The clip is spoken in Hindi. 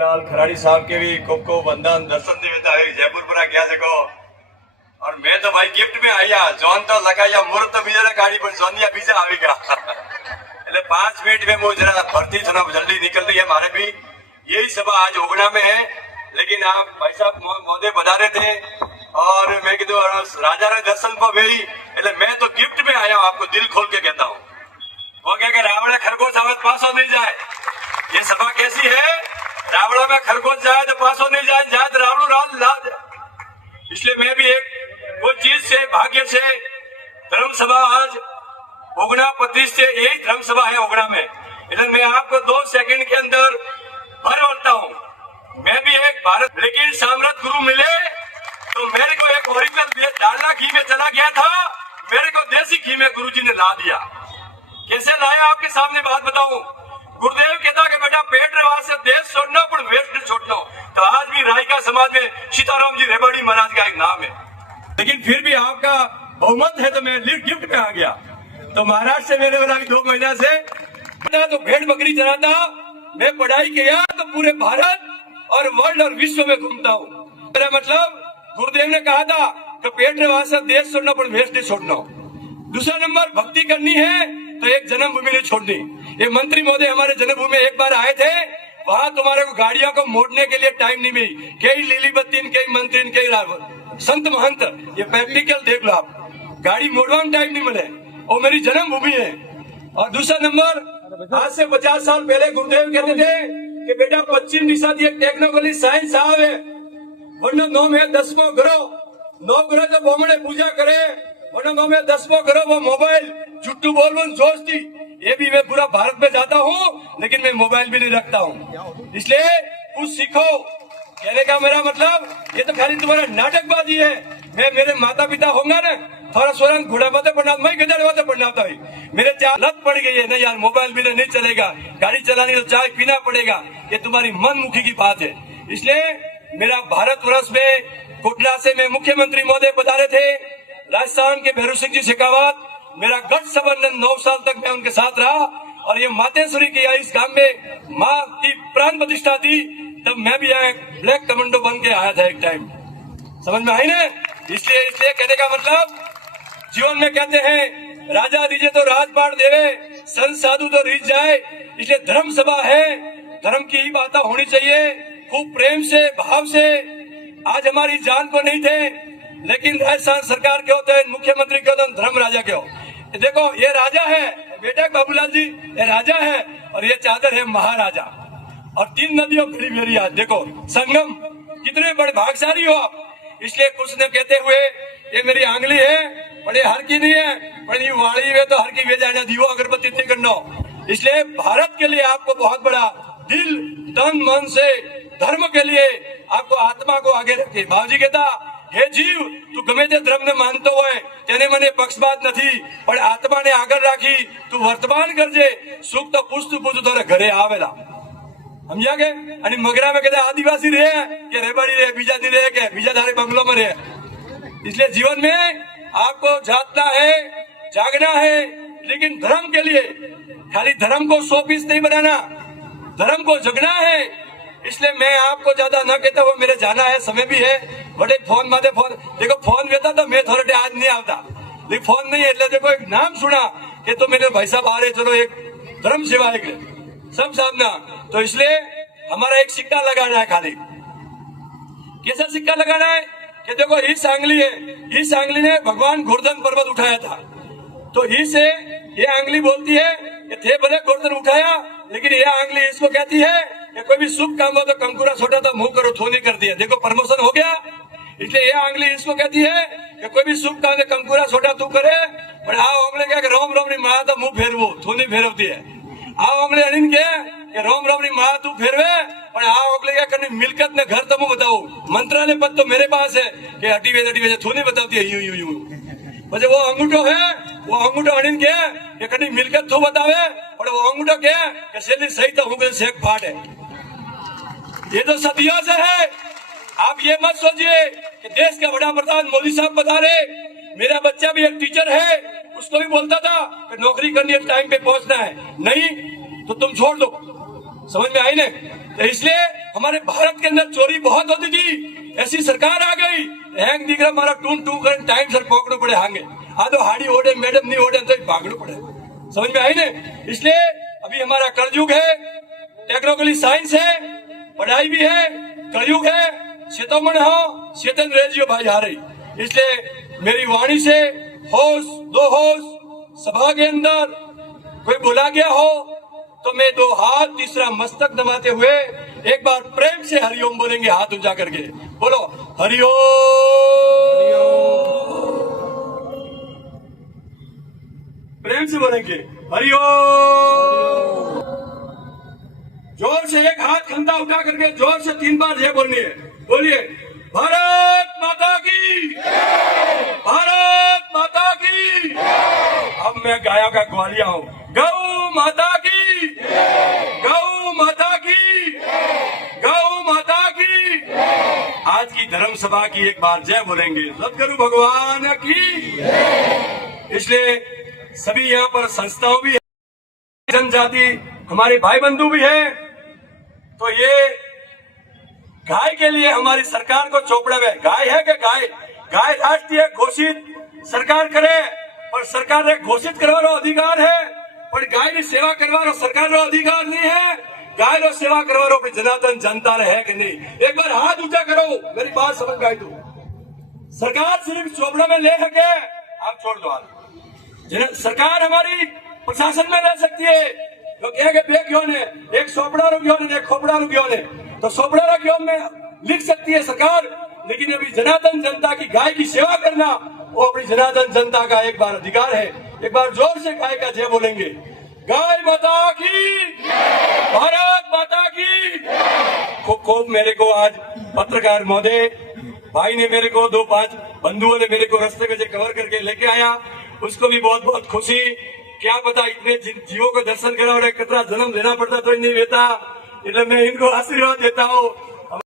बाबूलाल खराड़ी साहब के भी को वंदन दर्शन देवता है जयपुर पूरा क्या सको और मैं तो भाई गिफ्ट में आया जॉन तो लगाया मुहूर्त तो बीजा गाड़ी पर जोनिया बीजा आवेगा એટલે 5 मिनट में वो जरा भर्ती थोड़ा जल्दी निकल रही है हमारे भी यही सभा आज उगना में है लेकिन आप भाई साहब महोदय पधारे थे और मैं कीधु राजा रे दर्शन पर गई એટલે मैं तो गिफ्ट में आया हूं आपको दिल खोल के कहता हूँ वो क्या कि रावण खरगोश आवे पासो नहीं जाए ये सभा कैसी है रावण में खरगोश जाए तो पासो नहीं जाए जाए तो रावण राल ला जाए इसलिए मैं भी एक वो चीज से भाग्य से धर्म सभा आज उगना 25 से यही धर्म सभा है उगना में इसलिए मैं आपको 2 सेकंड के अंदर भर बोलता हूँ मैं भी एक भारत लेकिन साम्राज्य गुरु मिले तो मेरे को एक ओरिजिनल डालना घी में चला गया था मेरे को देसी घी में गुरुजी ने ला दिया कैसे लाया आपके सामने बात बताऊं गुरुदेव कहता कि बेटा पेट रवा से देश छोड़ना पर वेश नहीं छोड़ना तो आज भी रायका समाज में सीताराम जी रेवाड़ी महाराज का एक नाम है लेकिन फिर भी आपका बहुमत है तो मैं गिफ्ट में आ गया तो महाराज से मेरे वाला 2 महीना से तो भेड़ बकरी चलाता मैं पढ़ाई किया तो पूरे भारत और वर्ल्ड और विश्व में घूमता हूँ मेरा मतलब गुरुदेव ने कहा था कि पेट रवा से देश छोड़ना पर वेश नहीं छोड़ना दूसरा नंबर भक्ति करनी है तो एक जन्मभूमि नहीं छोड़नी ये मंत्री महोदय हमारे जन्मभूमि में एक बार आए थे वहाँ तुम्हारे को गाड़ियों को मोड़ने के लिए टाइम नहीं मिली कई लीली बत्ती कई मंत्री कई संत महंत ये प्रैक्टिकल देख लो आप गाड़ी मोड़वा में टाइम नहीं मिले और मेरी जन्मभूमि है और दूसरा नंबर आज से 50 साल पहले गुरुदेव कहते थे कि बेटा पश्चिम दिशा की एक टेक्नोलॉजी साइंस आवे वरना 9 में 10वां ग्रह 9 ग्रह तो बोमड़े पूजा करे वरना 9 में 10वां ग्रह वो मोबाइल झूठू बोल जोश थी ये भी मैं पूरा भारत में जाता हूँ लेकिन मैं मोबाइल भी नहीं रखता हूँ इसलिए कुछ सीखो कहने का मेरा मतलब ये तो खाली तुम्हारा नाटकबाजी है मैं मेरे माता पिता होंगे ना थोड़ा सोरंग घोड़ा माते पढ़ना मैं गजल माते पढ़नाता हुई मेरे चार लत पड़ गई है नहीं यार मोबाइल भी नहीं चलेगा गाड़ी चलानी तो चाय पीना पड़ेगा ये तुम्हारी मन मुखी की बात है इसलिए मेरा भारत वर्ष में कोटला से मैं मुख्यमंत्री महोदय पधारे थे राजस्थान के भैरू सिंह जी शेखावत मेरा गठ संबंधन 9 साल तक मैं उनके साथ रहा और ये मातेश्वरी की इस गांव में माँ की प्राण प्रतिष्ठा थी तब मैं भी यहाँ ब्लैक कमांडो बन के आया था एक टाइम समझ में आई ना इसलिए कहने का मतलब जीवन में कहते हैं राजा दीजे तो राजपाट देवे संत साधु तो रीत जाए इसलिए धर्म सभा है धर्म की ही बातें होनी चाहिए खूब प्रेम से भाव से आज हमारी जान को नहीं थे लेकिन राजस्थान सरकार के होते हैं मुख्यमंत्री के होते हैं धर्म राजा के हो देखो ये राजा है बेटा बाबूलाल जी ये राजा है और ये चादर है महाराजा और 3 नदियों खड़ी मेरी आज देखो संगम कितने बड़े भागशाली हो आप इसलिए कुछ ने कहते हुए ये मेरी आंगली है पर ये हर की नहीं है पर ये वाली है तो हर की वे जाना दीवो अगरबत्ती नहीं करना इसलिए भारत के लिए आपको बहुत बड़ा दिल तन मन से धर्म के लिए आपको आत्मा को आगे रखे भावजी कहता हे जीव तू गमे ते धर्म ने मानतो होय तेने मने पक्षपात नहीं पर आत्मा ने आगर राखी तू वर्तमान करजे सुख तो पूछ तोरे घरे आवेला समझा के आणि मगरा में कहते आदिवासी रहे के रेबाड़ी रहे बीजा नहीं रहे के बीजा धारे बंगलों में रहे इसलिए जीवन में आपको जागना है जागना है लेकिन धर्म के लिए खाली धर्म को 100 पीस नहीं बनाना धर्म को जगना है इसलिए मैं आपको ज्यादा न कहता वो मेरे जाना है समय भी है बड़े फोन माते फोन देखो फोन देता तो मैं थोड़े आज नहीं आता लेकिन फोन नहीं है देखो एक नाम सुना कि तो मेरे भाई साहब आ रहे चलो एक धर्म सेवा है सब सामना तो इसलिए हमारा एक सिक्का लगाना है खाली कैसा सिक्का लगाना है कि देखो इस आंगली है इस आंगली ने भगवान गोवर्धन पर्वत उठाया था तो इसे ये आंगली बोलती है कि थे भले गोवर्धन उठाया लेकिन ये आंगली इसको कहती है कि कोई भी शुभ काम हो तो कंकुरा छोटा तो मुंह करो थोनी कर दिया देखो प्रमोशन हो गया इसलिए ये आंगली इसको कहती है कि कोई भी शुभ काम कंकुरा छोटा तू करे पर आ आंगली क्या रोम रोम नहीं मारा तो मुंह फेरवो थोनी फेरवती है आ आंगली अनिन के रोम रोम नहीं मारा तू फेरवे पर आ आंगली क्या करनी मिलकत ने घर तो मुंह बताओ मंत्रालय पद तो मेरे पास है कि हटी वे थोनी बताती है यूं यूं यूं પછી वो अंगूठो है वो अंगूठो अणीन के ये कभी मिलकत थो बतावे और वो अंगूठो के सेली सही तो हुए शेख फाट है ये तो सदियों से है आप ये मत सोचिए कि देश का बड़ा प्रधान मोदी साहब बता रहे मेरा बच्चा भी एक टीचर है उसको भी बोलता था कि नौकरी करनी है टाइम पे पहुंचना है नहीं तो तुम छोड़ दो समझ में आई ने? तो इसलिए हमारे भारत के अंदर चोरी बहुत होती थी, ऐसी सरकार आ गई हैंग दिख रहा मारा टून टू कर टाइम सर पकड़ो पड़े हांगे आ तो हाड़ी ओढ़े मैडम नहीं ओढ़े तो भागना पड़े। समझ में आई ने? इसलिए अभी हमारा कलयुग है, टेक्नोलॉजी साइंस है, पढ़ाई भी है, कलयुग है, चेतोमन हो चेतन रेजियो भाई हारे। इसलिए मेरी वाणी से होश दो होश, सभा के अंदर कोई बुला गया हो तो मैं दो हाथ तीसरा मस्तक नमाते हुए एक बार प्रेम से हरिओम बोलेंगे, हाथ ऊंचा करके बोलो हरिओम। प्रेम से बोलेंगे हरिओम। जोर से एक हाथ खंदा उठा करके जोर से 3 बार ये बोलनी है। बोलिए भारत माता की, भारत माता की। अब मैं गाया का ग्वालिया हूँ। गौ माता की, गौ माता की, गौ माता की। आज की धर्म सभा की एक बार जय बोलेंगे, सद्गुरु भगवान की। इसलिए सभी यहाँ पर संस्थाओं भी है, जनजाति हमारे भाई बंधु भी हैं। तो ये गाय के लिए हमारी सरकार को चौपड़े में गाय है कि गाय गाय राष्ट्रीय घोषित सरकार करे, पर सरकार ने घोषित करवानो अधिकार है, पर गाय की सेवा करवानो सरकार नो अधिकार नहीं है। गाय नो सेवा करवानो अपनी जनार्दन जनता ने है कि नहीं? एक बार हाथ ऊंचा करो, मेरी बात समझ में आई तो। सरकार सिर्फ चौपड़े में ले सके, आप छोड़ दो हाथ। सरकार हमारी प्रशासन में ले सकती है। लोग कहेंगे बे क्यों ने एक सोपड़ा रो क्यों ने एक खोपड़ा रो क्यों ने, तो सोपड़ा रो क्यों में लिख सकती है सरकार, लेकिन अभी जनार्दन जनता की गाय की सेवा करना वो अपनी जनार्दन जनता का एक बार अधिकार है। एक बार जोर से गाय का जय बोलेंगे, गाय माता की, भारत माता की। खूब मेरे को आज पत्रकार महोदय भाई ने मेरे को 2-5 बंधुओं ने मेरे को रास्ते में कवर करके लेके आया, उसको भी बहुत बहुत खुशी। क्या पता इतने जीवों को दर्शन करा और कितना जन्म लेना पड़ता तो नहीं लेता, इसलिए मैं इनको आशीर्वाद देता हूँ।